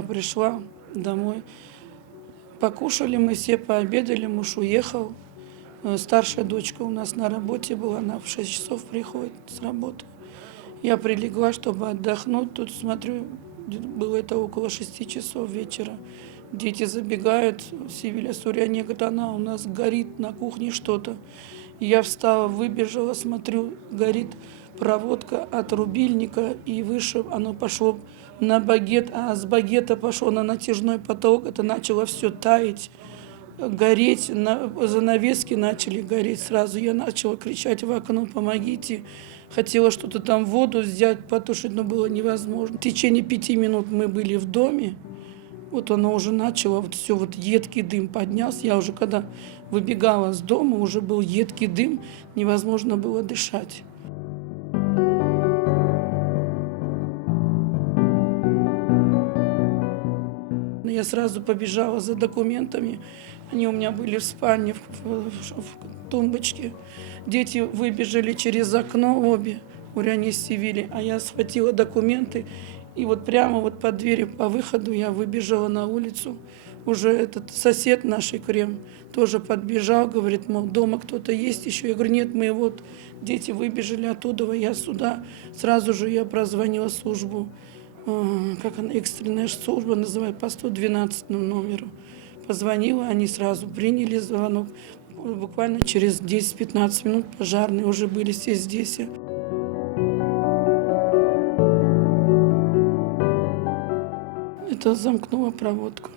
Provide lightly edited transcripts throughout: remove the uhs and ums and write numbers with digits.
Я пришла домой, покушали мы все, пообедали, муж уехал. Старшая дочка у нас на работе была, она в 6 часов приходит с работы. Я прилегла, чтобы отдохнуть. Тут смотрю, было это около 6 часов вечера. Дети забегают, Севиля Суряне говорит, она у нас горит на кухне что-то. Я встала, выбежала, смотрю, горит проводка от рубильника, и выше оно пошло на багет, а с багета пошло на натяжной потолок, это начало все таять, гореть, занавески начали гореть сразу. Я начала кричать в окно: помогите. Хотела что-то там воду взять, потушить, но было невозможно. В течение 5 минут мы были в доме. Вот оно уже начало, вот все, вот едкий дым поднялся. Я уже когда выбегала с дома, уже был едкий дым, невозможно было дышать. Я сразу побежала за документами. Они у меня были в спальне, в тумбочке. Дети выбежали через окно обе, Уряне Севили, а я схватила документы. И вот прямо вот под дверью по выходу я выбежала на улицу. Уже этот сосед наш Крем тоже подбежал, говорит, мол, дома кто-то есть еще. Я говорю, нет, мы вот, дети выбежали оттуда, я сюда. Сразу же я прозвонила службу, как она, экстренная служба называет, по 112 номеру. Позвонила, они сразу приняли звонок. Буквально через 10-15 минут пожарные уже были все здесь. Это замкнула проводка.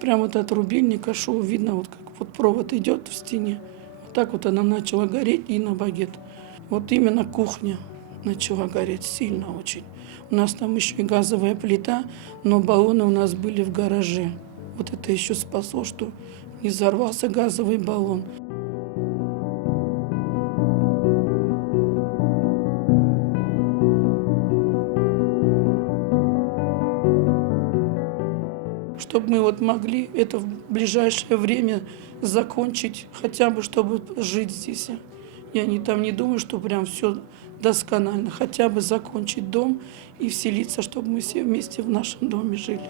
Прямо вот от рубильника шел, видно, вот как вот провод идет в стене. Вот так вот она начала гореть и на багет. Вот именно кухня начала гореть сильно очень. У нас там еще и газовая плита, но баллоны у нас были в гараже. Вот это еще спасло, что не взорвался газовый баллон. Чтобы мы вот могли это в ближайшее время закончить, хотя бы чтобы жить здесь. Я не думаю, что прям все досконально, хотя бы закончить дом и вселиться, чтобы мы все вместе в нашем доме жили.